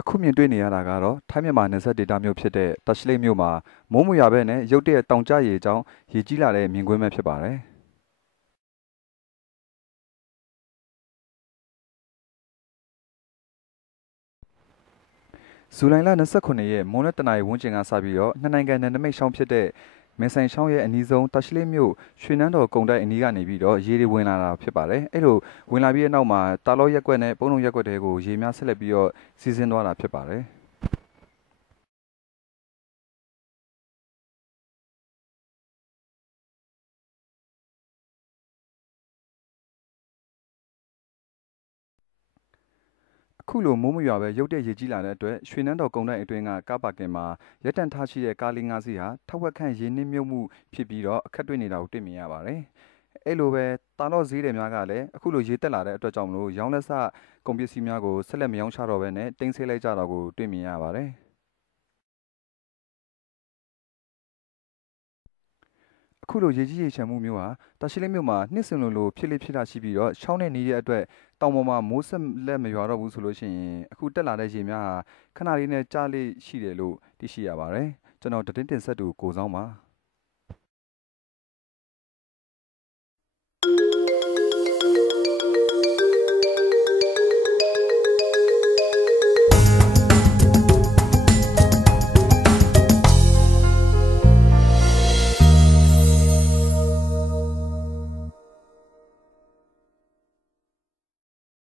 အခုမြင်တွေ့နေရတာကတော့ထိုင်းမြန်မာနယ်စပ်ဒေသမြို့ဖြစ်တဲ့တာရှလိတ်မြို့မှာမိုးမွေရဘဲနဲ့ရုတ်တရက်တောင်ကျရေကြောင်းရေကြီးလာတဲ့မြင်ကွင်းပဲဖြစ်ပါတယ်။ဇူလိုင်လ29ရက်မွန်းလွဲတနာရီဝန်းကျင်ကစပြီးတော့နှစ်နိုင်ငံနယ်နိမိတ်ရှောင်းဖြစ်တဲ့ မဲဆိုင်ရှောင်းရဲ့အနီးဆုံးတာရှလိတ်မြို့ရွှေနန်းတော်ကုန်းတိုက်အနီးကနေပြီးတော့ရေတွေဝင်လာတာဖြစ်ပါတယ်။အဲ့လိုဝင်လာပြီးတဲ့နောက်မှာတာလောရက်ကွက်နဲ့ပုံလုံးရက်ကွက်တွေကိုရေများဆက်လက်ပြီးတော့စီးဆင်းသွားတာဖြစ်ပါတယ်။ ခုလိုမိုးမရွာပဲရုတ်တရက်ရေကြီးလာတဲ့အတွက်ရွှေနန်းတော်ကုန်းတိုက်အတွင်းကကားပါကင်မှာရပ်တန့်ထားရှိတဲ့ကားလေးငါးစီးဟာထက်ဝက်ခန့်ရေနစ်မြုပ်မှုဖြစ်ပြီးတော့အခက်တွေ့နေတာကိုတွေ့မြင်ရပါတယ်။အဲ့လိုပဲတာလော့ဈေးတွေများကလည်းအခုလိုရေတက်လာတဲ့အတွက်ကြောင့်မလို့ရောင်းလက်စကုန်ပစ္စည်းများကိုဆက်လက်မရောင်းချတော့ဘဲနဲ့တင်းဆေးလိုက်ကြတာကိုတွေ့မြင်ရပါတယ်။ အခုလိုရေကြီးရေချမ်းမှုမျိုးဟာတာရှိလိတ်မြို့မှာနှစ်စဉ်လိုလိုဖြစ်လေဖြစ်တာရှိပြီးတော့ချောင်းနဲ့နီးတဲ့အတွက်တောင်ပေါ်မှာမိုးဆက်လက်မရွာတော့ဘူးဆိုလို့ရှိရင်အခုတက်လာတဲ့ရေများဟာခဏလေးနဲ့ကျလေရှိတယ်လို့သိရှိရပါတယ်ကျွန်တော်သတင်းတင်ဆက်သူကိုဆောင်ပါ